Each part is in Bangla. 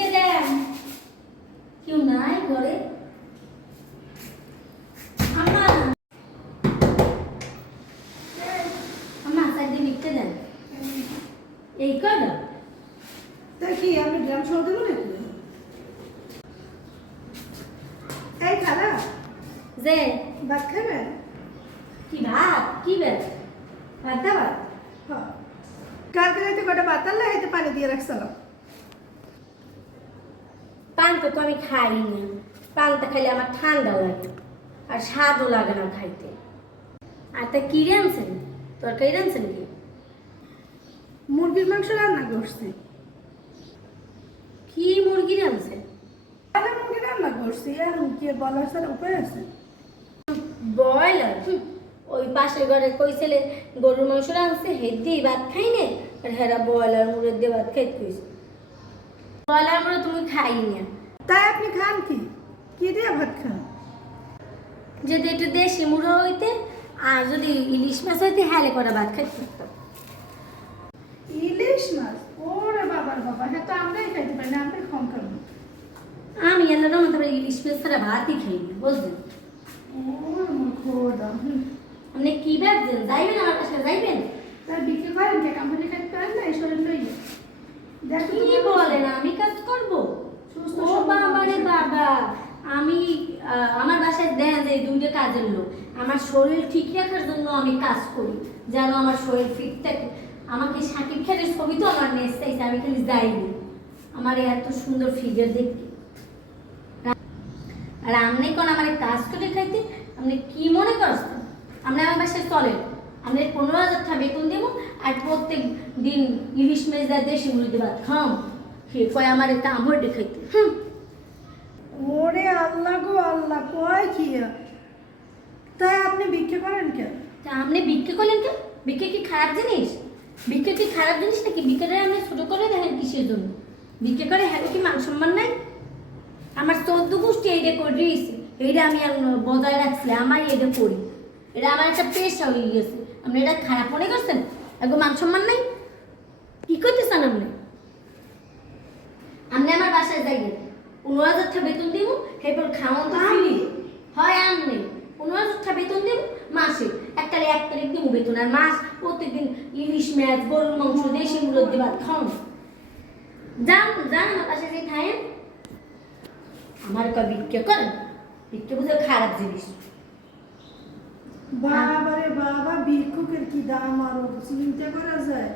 ভিক্ষে দেন? কেউ নাই ঘরে? আম্মা। আম্মা সাইডে ভিক্ষে দেন। এই কর তাই কি আমি ড্রাম সহ দেবো নাকি এই খালা যে। ভাত খাবেন কি ভাত? কি বেত ভাত দাবার হ্যাঁ। কালকে রাতে কটা পাতাল লাগাইতে পানি দিয়ে রাখছিলাম। পানটা তো আমি খাই না পানটা খাইলে আমার ঠান্ডা লাগে আর স্বাদও লাগে না খাইতে। আর তা কি রানছেন তরকারি রানছেন কি? মুরগির মাংস রান্না করছি। কি মুরগি রানছেন তাহলে মুরগি রান্না করছি এখন কি বলার স্যার উপায় আছে? ব্রয়লার? ওই পাশের ঘরে কইছিলে গরুর মাংস রানছে হেড দিয়ে ভাত খাই নে আর হেরা ব্রয়লার মুড়ের দিয়ে ভাত খাইতে কইছে। ব্রয়লার মুড়ে তুমি খাই না তাই আপনি খান কি? কি দিয়ে ভাত খান? যদি একটু দেশি মুড়ো হইতে আর যদি ইলিশ মাছ হইতে হ্যালে করে ভাত খাইতে। ইলিশ মাছ? ওরে বাবার বাবা হ্যাঁ তো আমরাই খাইতে পারি না আমরা কম খাব। আমি এলাকা মতো ইলিশ মাছ ছাড়া ভাতই খাই না বুঝলেন? আমার আপনি কি ভাবছেন? যাইবেন আমার কাছে যাইবেন? তাই বিক্রি করেন কে? কোম্পানি খাইতে পারেন না? এই শরীর লইয়ে। দেখো কি বলেন আমি কাজ আমার বাসায় দেন যে দুইটা কাজের লোক। আমার শরীর ঠিক রাখার জন্য আমি কাজ করি, যেন আমার শরীর ফিট থাকে। আমাকে সাকিব খানের ছবি তো আমার নেস চাইছে, আমি খালি যাইনি। আমার এত সুন্দর ফিগার দেখতে। আর আপনি কোন আমার কাজ করে খাইতে আপনি কি মনে করছেন? আপনি আমার বাসায় চলেন। আপনি পনেরো হাজার টাকা বেতন দেবো আর প্রত্যেক দিন ইলিশ মেজ দেয় দেশি মুরগি ভাত খাও সে কয় আমার একটা আমর দেখাইতে। হুম। আল্লাহ কি তাই আপনি বিক্রি করেন কেন তা আপনি বিক্রি করলেন কেন বিক্রি কি খারাপ জিনিস? বিক্রি কি খারাপ জিনিস নাকি বিক্রিটা আপনি ছোটো করে দেখেন কিসের জন্য? বিক্রি করে হ্যাঁ কি মান সম্মান নাই? আমার চোদ্দ গোষ্ঠী এইটা করে এইটা আমি বজায় রাখছি আমার এটা করি। এটা আমার একটা পেশা হয়ে গেছে। আপনি এটা খারাপ মনে করছেন? একদম মান সম্মান নাই? কি করতেছেন আপনি? আপনি আমার বাসায় যাইবেন পনেরো হাজার টাকা বেতন দিব এরপর খাওয়ান তো হয় আমনি। পনেরো হাজার টাকা বেতন দিব মাসে। এক তারিখ এক তারিখ দিব বেতন আর মাস প্রত্যেকদিন ইলিশ মাছ গরুর মাংস দেশি মুরগ দিয়ে ভাত খাওয়ান। যান যান আমার পাশে যে খায়েন আমার কা বিক্রি করেন? বিক্রি বুঝে খারাপ জিনিস। বাবা রে বাবা ভিক্ষুকের কি দাম আরও? চিন্তা করা যায়।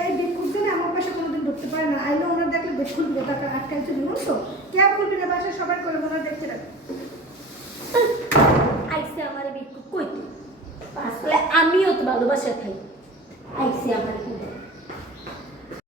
এই ভিক্ষুকদের আমার পাশে ঢুকতে পারে না। আইলে ওনার দেখলে বেশ খুলবে টাকা আটকাইছে ধরুন তো। কে করবি না, বাসায় সবাই করে ওনার দেখতে রাখবে আইসে আমার বিক্রি কইতে। আসলে আমিও তো ভালোবাসা খাই। আইসে আমার